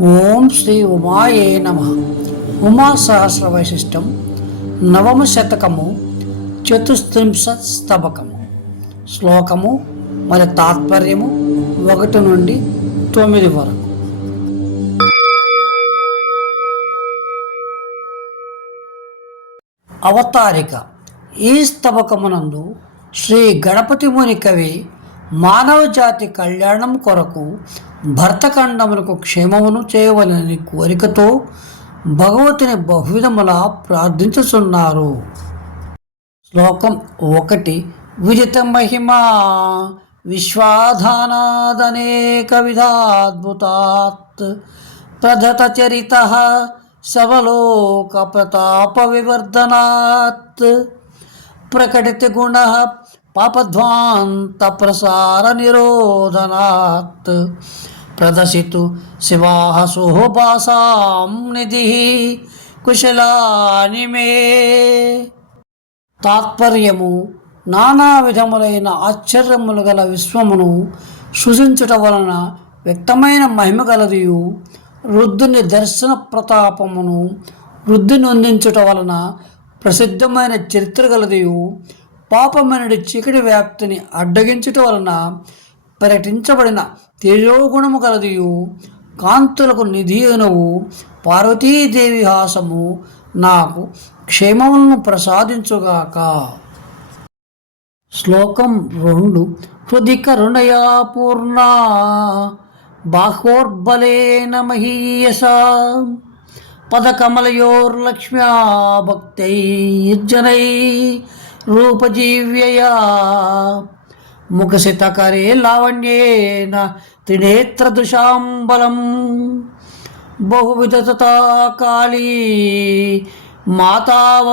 ఓం శ్రీ ఉమాయే నమ. ఉమా సహస్ర వైశిష్టం. నవమ శతకము చతుస్త్రింశ స్తబకము శ్లోకము మరి తాత్పర్యము ఒకటి నుండి తొమ్మిది వరకు. అవతారిక. ఈ స్తబకమునందు శ్రీ గణపతి ముని కవి మానవ జాతి కళ్యాణం కొరకు భర్తఖండమునకు క్షేమమును చేయవలని కోరికతో భగవతిని బహువిధములా ప్రార్థించుచున్నారు. శ్లోకం ఒకటి. విజిత మహిమా విశ్వాధానాదనేక విధాద్భుతాత్ ప్రధత చరిత సవలోక ప్రతాప వివర్ధనాత్ ప్రకటిత గుణ పాపధ్వాంత ప్రసార నిరోధనాత్ ప్రదర్శితు శివాహ శోభాసాం నిధి కుశలాని మే. తాత్పర్యము నానా విధములైన ఆశ్చర్యములు గల విశ్వమును సృజించుట వలన వ్యక్తమైన మహిమ గలదియు. వృద్ధుని దర్శన ప్రతాపమును వృద్ధి నొందించుట వలన ప్రసిద్ధమైన చరిత్ర గలదియు. పాపమనుడి చీకటి వ్యాప్తిని అడ్డగించుట వలన పర్యటించబడిన తేజోగుణము కలదియు. కాంతులకు నిధి అనువు పార్వతీదేవి హాసము నాకు క్షేమములను ప్రసాదించుగాక. శ్లోకం రెండు. హృది కరుణయా పూర్ణ బాహోర్బలేన మహీయస పదకమలయోర్లక్ష్మ్యా భక్తైర్జనై రూపజీవ్యయా. ముఖసితకరే లావణ్యేన త్రినేత్రదుషాంబలం బహువిధతతా కాళీ మాతావతాత్పదసేవినం.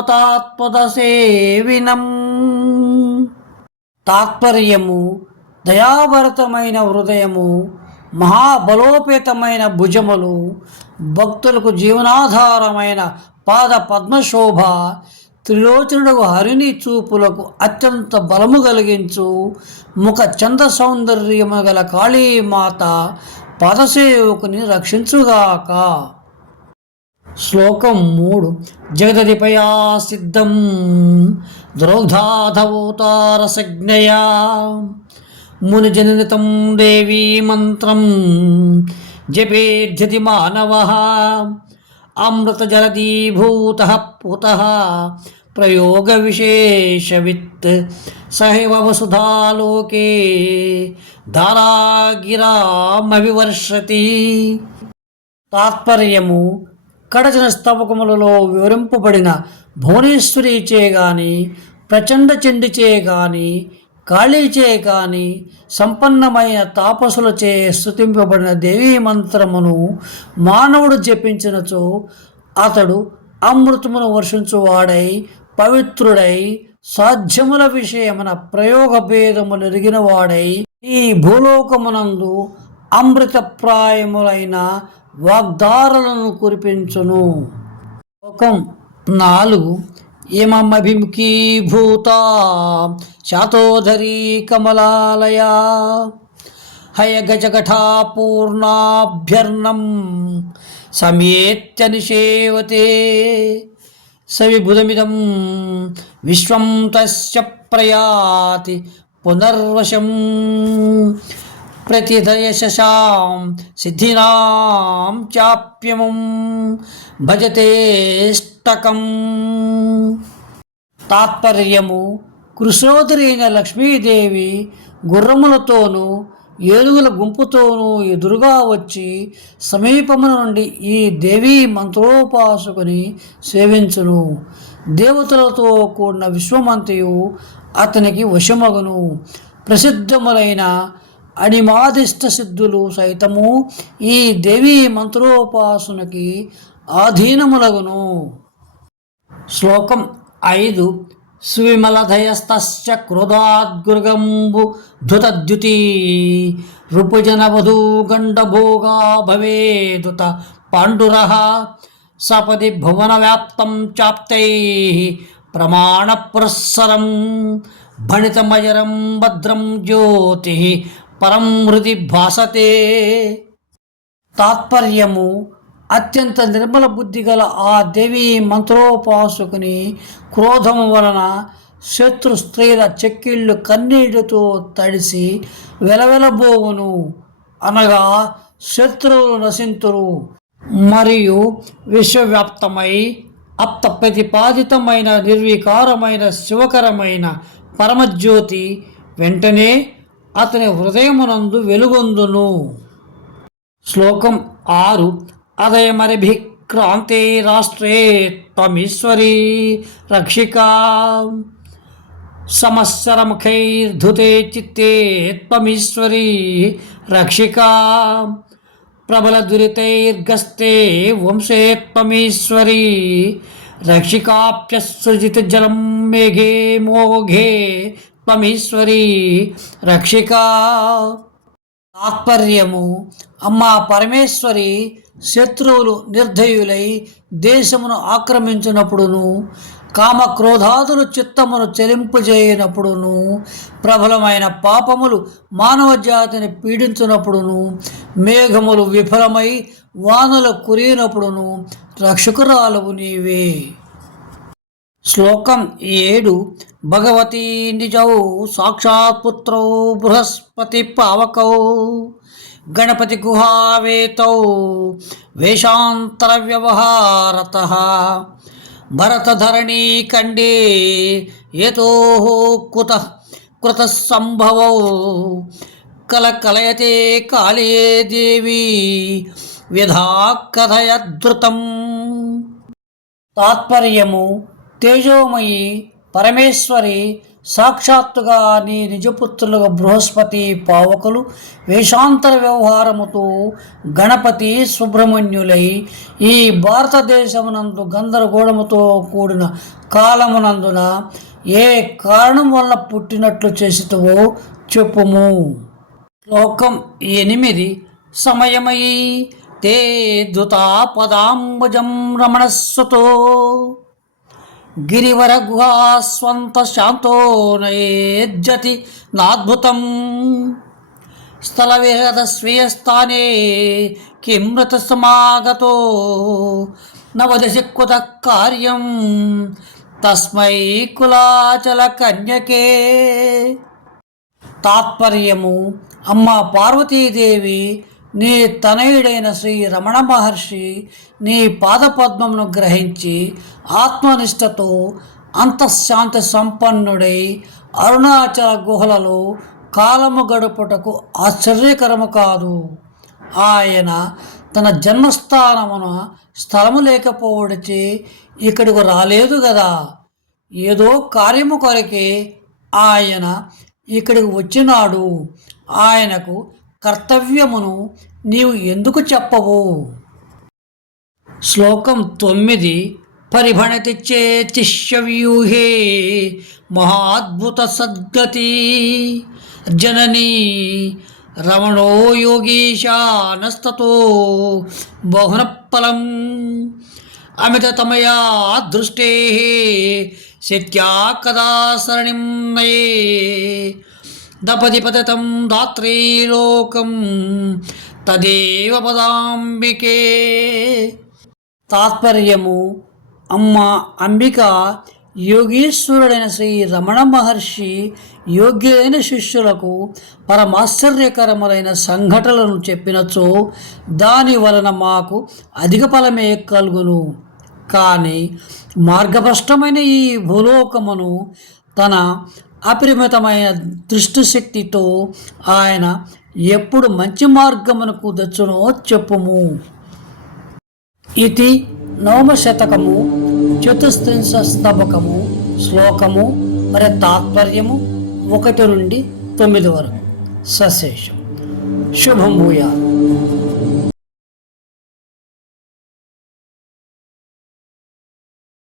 తాత్పర్యము దయాభరతమైన హృదయము మహాబలోపేతమైన భుజములు భక్తులకు జీవనాధారమైన పాద పద్మశోభ త్రిలోచనుడు హరిని చూపులకు అత్యంత బలము కలిగించు ముఖ చంద సౌందర్యము గల కాళీమాత పదసేవకుని రక్షించుగాక. శ్లోకం మూడు. జగదధిపయా సిద్ధం ద్రోగ్ధాధవోతారసజ్ఞయా మునిజనితం దేవీ మంత్రం జపేధ్యతి మానవ అమృతజలదీభూత పుతః ప్రయోగ విశేషవిత్ సహైవ వసుధాలోకే ధారాగిరామవివర్షతి తాత్పర్యము కడచిన స్తవకములలో వివరింపబడిన భువనేశ్వరిచే గాని ప్రచండ చెండిచే గాని కాళీచే కాని సంపన్నమైన తాపసులచే స్థుతింపబడిన దేవీ మంత్రమును మానవుడు జపించినచో అతడు అమృతమును వర్షించువాడై పవిత్రుడై సాధ్యముల విషయమున ప్రయోగ భేదములు ఎరిగిన వాడై ఈ భూలోకమునందు అమృతప్రాయములైన వాగ్దారులను కురిపించును. లోకం నాలుగు. ఇమమభిముఖీభూత శాతోధరీ కమలాలయా. హయగజఘటాపూర్ణాభ్యర్ణం సమేత్య నిషేవతే. సవిబుధమిదం విశ్వం తస్య ప్రయాతి పునర్వశం ప్రతిదయశాం సిద్ధినాం చాప్యమం భజతేష్టకం తాత్పర్యము కృషోదరైన లక్ష్మీదేవి గుర్రములతోనూ ఏనుగుల గుంపుతోనూ ఎదురుగా వచ్చి సమీపము నుండి ఈ దేవీ మంత్రోపాసకుని సేవించును. దేవతలతో కూడిన విశ్వమంతయు అతనికి వశమగును. ప్రసిద్ధములైన అణిమాదిష్ట సిద్ధులు సైతము ఈ దేవీ మంత్రోపాసునకి ఆధీనములగును. శ్లోకం ఐదు సువిమలధయస్తస్య క్రోధాద్గృగంబు ధృతద్యుతి రుపుజనవధూ గండభోగా భవేదుత పాండుర సపది భువనవ్యాప్తం చాప్తై ప్రమాణపురస్సరం భణితమయరం భద్రం జ్యోతి పరం హృది భాసతే తాత్పర్యము అత్యంత నిర్మల బుద్ధి గల ఆ దేవి మంత్రోపాసుకుని క్రోధము వలన శత్రు స్త్రీల చెక్కిళ్ళు కన్నీటితో తడిసి వెలవెలబోవును అనగా శత్రువులు నశింతురు. మరియు విశ్వవ్యాప్తమై అప్త ప్రతిపాదితమైన నిర్వికారమైన శివకరమైన పరమజ్యోతి వెంటనే అతని హృదయమునందు వెలుగొందును. శ్లోకం ఆరు అదయమరిభిక్రాంతే రాష్ట్రే త్వమీశ్వరీ రక్షికా సమస్సరముఖైర్ధుతే చిత్తే త్వమీశ్వరీ రక్షికా ప్రబలదురితైర్గస్తే వంశే త్వమీశ్వరీ రక్షికాప్యసృజిత జలం మేఘే మోఘే త్వమీశ్వరీ రక్షికా తాత్పర్యము అమ్మా పరమేశ్వరి శత్రువులు నిర్దయులై దేశమును ఆక్రమించినప్పుడును కామక్రోధాదులు చిత్తమును చెలింపజేయనప్పుడును ప్రబలమైన పాపములు మానవ జాతిని పీడించినప్పుడును మేఘములు విఫలమై వానలు కురిగినప్పుడును రక్షకురాలవు నీవే. శ్లోకం ఏడు. భగవతీ నిజౌ సాక్షాత్పుత్రౌ బృహస్పతి పావకౌ. గణపతి గుహావేతౌ వేషాంతర వ్యవహారత భరతధరణీ ఖండే ఏతో కుత కృత సంభవౌ. కలకలయతే కాళే దేవి వ్యధా కథయద్ధృతం తాత్పర్యము తేజోమయి పరమేశ్వరి సాక్షాత్తుగా నీ నిజపుత్రులుగా బృహస్పతి పావకులు వేషాంతర వ్యవహారముతో గణపతి సుబ్రహ్మణ్యులై ఈ భారతదేశమునందు గందరగోళముతో కూడిన కాలమునందున ఏ కారణం వల్ల పుట్టినట్లు చేసితవో చెప్పుము. శ్లోకం ఎనిమిది సమయమయీ తే దుతాపదాంబుజం పదాంబుజం గిరివర గుహాస్వంత శాంతో నయేజ్జతి నాద్భుతం. స్థల విహత స్వీయస్థానే కిమృత సమాగతో నవదశకృత కార్యం. తస్మై కులాచల కన్యకే. తాత్పర్యము అమ్మ పార్వతీదేవి నీ తనయుడైన శ్రీ రమణ మహర్షి నీ పాదపద్మమును గ్రహించి ఆత్మనిష్టతో అంతఃశాంతి సంపన్నుడై అరుణాచల గుహలలో కాలము గడుపుటకు ఆశ్చర్యకరము కాదు. ఆయన తన జన్మస్థానమున స్థలము లేకపోవడిచి ఇక్కడికి రాలేదు కదా ఏదో కార్యము కొరకే ఆయన ఇక్కడికి వచ్చినాడు. ఆయనకు కర్తవ్యమును నీవు ఎందుకు చెప్పవు? శ్లోకం తొమ్మిది. పరిభణతి చేతిష్యవ్యూహే మహాద్భుత సద్గతి. జననీ రమణో యోగీశానస్తతో బహునఫలం అమితతమయా దృష్టే శక్యా కదా సరణిం నయే. దపది పతతం దాత్రీలోకం తదేవ పదాంబికే తాత్పర్యము అమ్మ అంబిక యోగీశ్వరుడైన శ్రీ రమణ మహర్షి యోగ్యులైన శిష్యులకు పరమాశ్చర్యకరములైన సంఘటనలను చెప్పినచో దాని వలన మాకు అధిక ఫలమే కలుగును. కానీ మార్గభ్రష్టమైన ఈ భూలోకమును తన అపరిమితమైన దృష్టిశక్తితో ఆయన ఎప్పుడు మంచి మార్గమునకు దచ్చునో చెప్పుము. ఇది నవమశతకము చతుస్త్రింశ స్తబకము శ్లోకము మరి తాత్పర్యము ఒకటి నుండి తొమ్మిది వరకు. సశేషం. శుభం భూయాలు